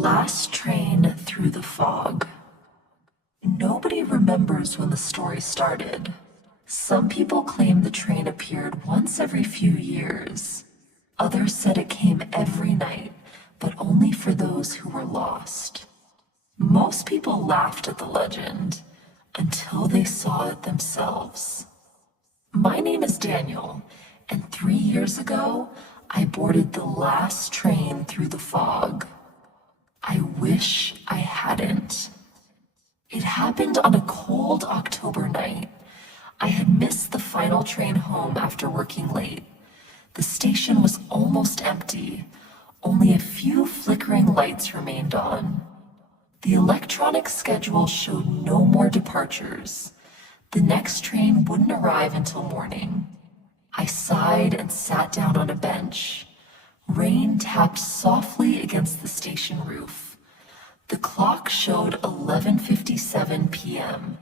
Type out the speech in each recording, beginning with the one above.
Last train through the fog. Nobody remembers when the story started. Some people claim the train appeared once every few years. Others said it came every night, but only for those who were lost. Most people laughed at the legend until they saw it themselves. My name is Daniel, and 3 years ago, I boarded the last train through the fog. I wish I hadn't. It happened on a cold October night. I had missed the final train home after working late. The station was almost empty. Only a few flickering lights remained on. The electronic schedule showed no more departures. The next train wouldn't arrive until morning. I sighed and sat down on a bench. Rain tapped softly against the station roof. The clock showed 11:57 p.m.,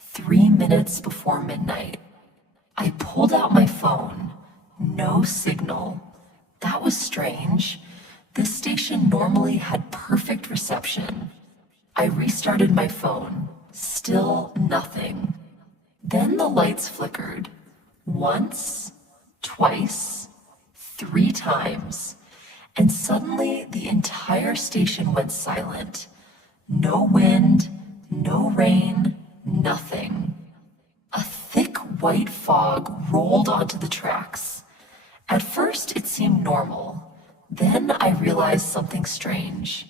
3 minutes before midnight. I pulled out my phone. No signal. That was strange. This station normally had perfect reception. I restarted my phone. Still nothing. Then the lights flickered. Once, twice, 3 times, and suddenly the entire station went silent. No wind, no rain, nothing. A thick white fog rolled onto the tracks. At first it seemed normal. Then I realized something strange.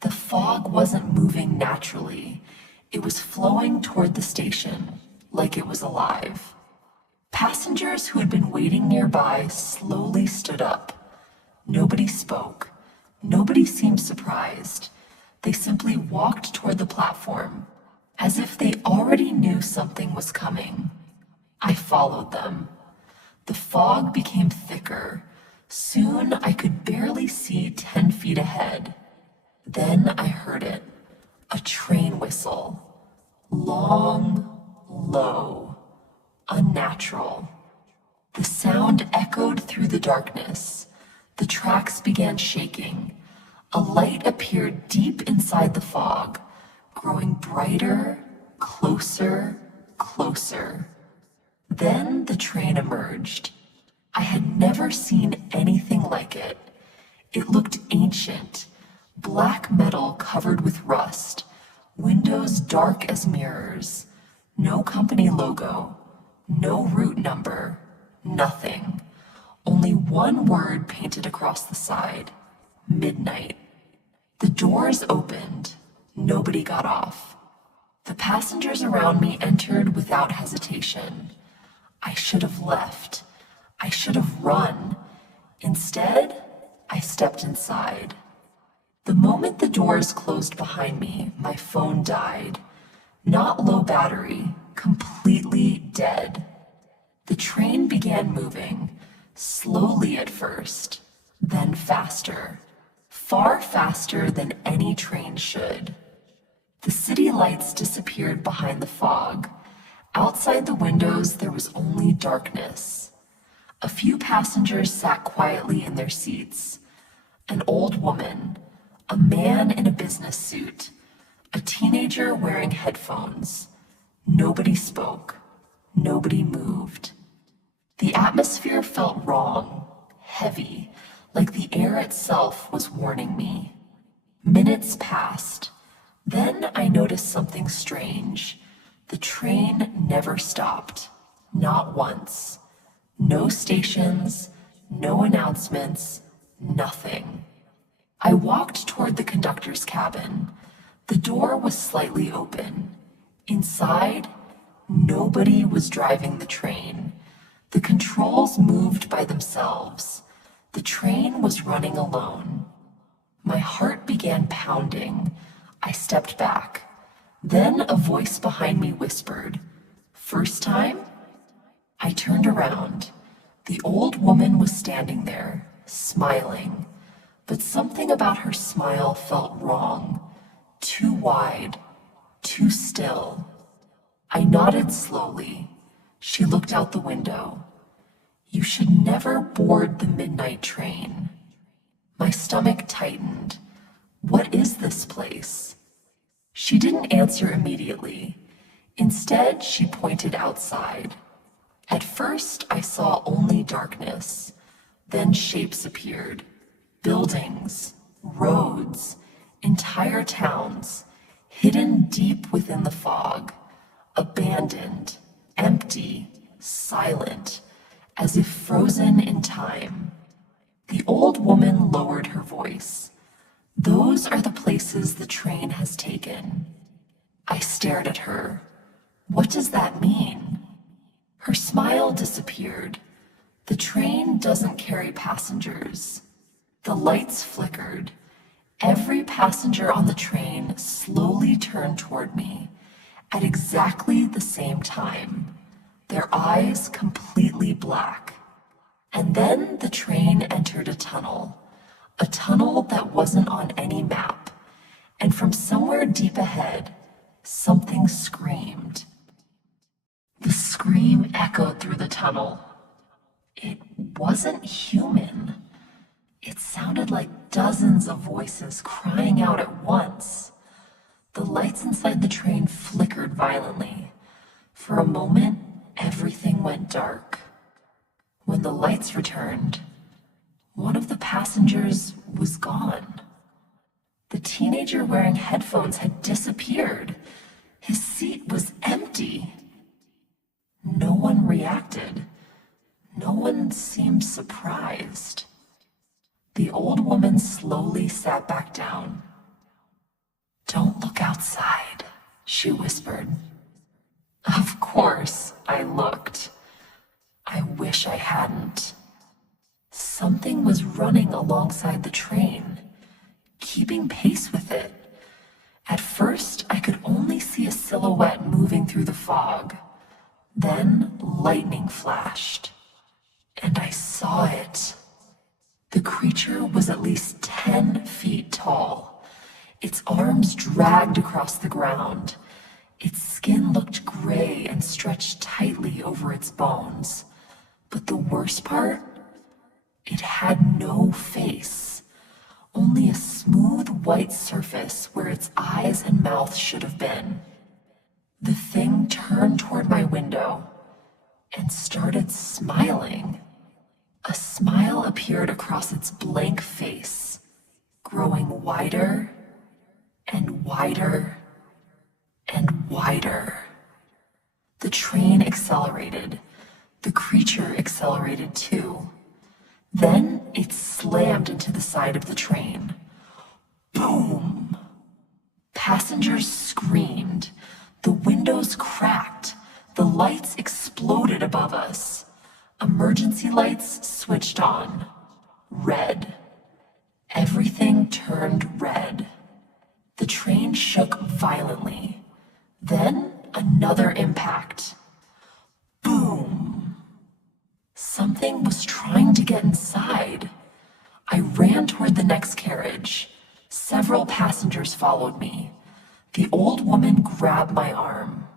The fog wasn't moving naturally. It was flowing toward the station, like it was alive. Passengers who had been waiting nearby slowly stood up. Nobody spoke. Nobody seemed surprised. They simply walked toward the platform, as if they already knew something was coming. I followed them. The fog became thicker. Soon I could barely see 10 feet ahead. Then I heard it. A train whistle. Long, low, unnatural. The sound echoed through the darkness. The tracks began shaking. A light appeared deep inside the fog, growing brighter, closer, closer. Then the train emerged. I had never seen anything like it. It looked ancient, black metal covered with rust, windows dark as mirrors, no company logo, no route number, nothing. Only one word painted across the side: midnight. The doors opened. Nobody got off. The passengers around me entered without hesitation. I should have left. I should have run. Instead, I stepped inside. The moment the doors closed behind me, my phone died. Not low battery, completely dead. The train began moving, slowly at first, then faster, far faster than any train should. The city lights disappeared behind the fog. Outside the windows, there was only darkness. A few passengers sat quietly in their seats. An old woman, a man in a business suit, a teenager wearing headphones. Nobody spoke. Nobody moved. The atmosphere felt wrong, heavy, like the air itself was warning me. Minutes passed. Then I noticed something strange. The train never stopped. Not once. No stations, no announcements, nothing. I walked toward the conductor's cabin. The door was slightly open. Inside, nobody was driving the train. The controls moved by themselves. The train was running alone. My heart began pounding. I stepped back. Then a voice behind me whispered, "First time?" I turned around. The old woman was standing there, smiling. But something about her smile felt wrong. Too wide, too still. I nodded slowly. She looked out the window. "You should never board the midnight train." My stomach tightened. What is this place?" She didn't answer immediately. Instead, she pointed outside. At first, I saw only darkness. Then shapes appeared. Buildings, roads, entire towns, hidden deep within the fog, abandoned, empty, silent, as if frozen in time. The old woman lowered her voice. "Those are the places the train has taken." I stared at her. "What does that mean?" Her smile disappeared. "The train doesn't carry passengers." The lights flickered. Every passenger on the train slowly turned toward me at exactly the same time, their eyes completely black. And then the train entered a tunnel that wasn't on any map, and from somewhere deep ahead, something screamed. The scream echoed through the tunnel. It wasn't human. It sounded like dozens of voices crying out at once. The lights inside the train flickered violently. For a moment, everything went dark. When the lights returned, one of the passengers was gone. The teenager wearing headphones had disappeared. His seat was empty. No one reacted. No one seemed surprised. The old woman slowly sat back down. "Don't look outside," she whispered. Of course, I looked. I wish I hadn't. Something was running alongside the train, keeping pace with it. At first, I could only see a silhouette moving through the fog. Then lightning flashed, and I saw it. The creature was at least 10 feet tall. Its arms dragged across the ground. Its skin looked gray and stretched tightly over its bones. But the worst part? It had no face, only a smooth white surface where its eyes and mouth should have been. The thing turned toward my window and started smiling. A smile appeared across its blank face, growing wider and wider and wider. The train accelerated. The creature accelerated too. Then it slammed into the side of the train. Boom! Passengers screamed. The windows cracked. The lights exploded above us. Emergency lights switched on. Red. Everything turned red. The train shook violently. Then another impact. Boom! Something was trying to get inside. I ran toward the next carriage. Several passengers followed me. The old woman grabbed my arm.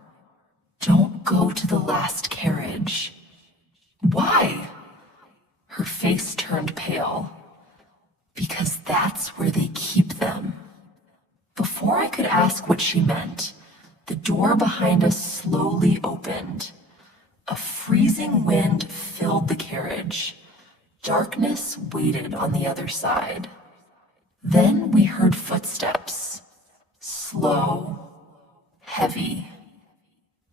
"Don't go to the last carriage." "Why?" Her face turned pale. "Because that's where they keep them." Before I could ask what she meant, the door behind us slowly opened. A freezing wind filled the carriage. Darkness waited on the other side. Then we heard footsteps, slow, heavy,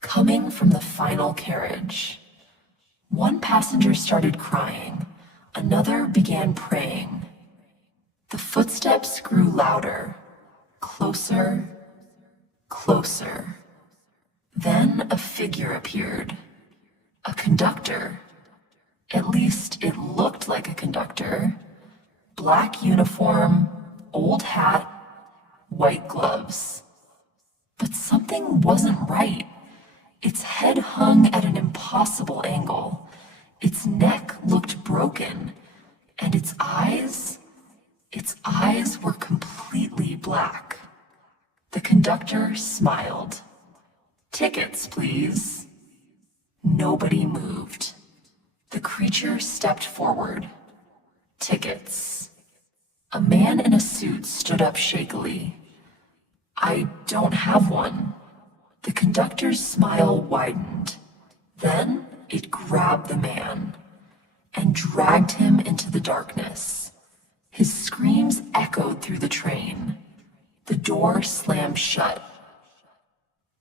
coming from the final carriage. One passenger started crying. Another began praying. The footsteps grew louder, closer, closer. Then a figure appeared. A conductor. At least it looked like a conductor. Black uniform, old hat, white gloves. But something wasn't right. Its head hung at an impossible angle. Its neck looked broken, and its eyes were completely black. The conductor smiled. "Tickets, please." Nobody moved. The creature stepped forward. "Tickets." A man in a suit stood up shakily. I don't have one. The conductor's smile widened. Then it grabbed the man and dragged him into the darkness. His screams echoed through the train. The door slammed shut.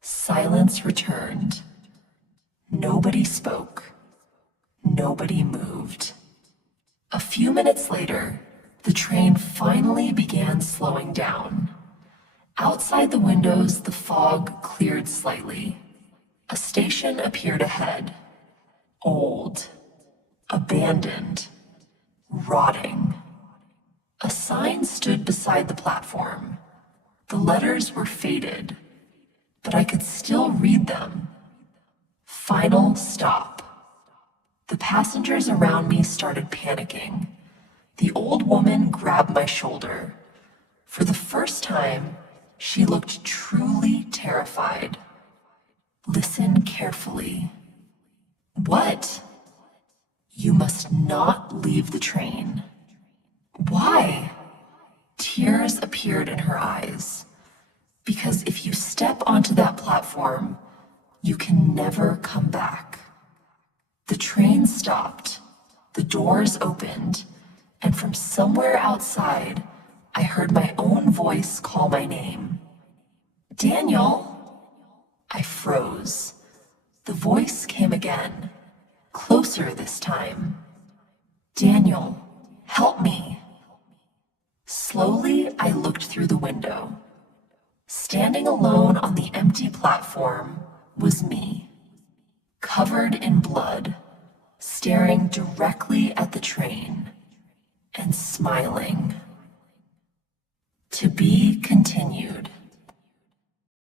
Silence returned. Nobody spoke. Nobody moved. A few minutes later, the train finally began slowing down. Outside the windows, the fog cleared slightly. A station appeared ahead. Old, abandoned, rotting. A sign stood beside the platform. The letters were faded, but I could still read them. Final stop. The passengers around me started panicking. The old woman grabbed my shoulder. For the first time, she looked truly terrified. Listen carefully. What? You must not leave the train. Why? Tears appeared in her eyes. Because if you step onto that platform, you can never come back. The train stopped, the doors opened, and from somewhere outside, I heard my own voice call my name. Daniel! I froze. The voice came again, closer this time. Daniel, help me. Slowly, I looked through the window. Standing alone on the empty platform was me, covered in blood, staring directly at the train and smiling. To be continued.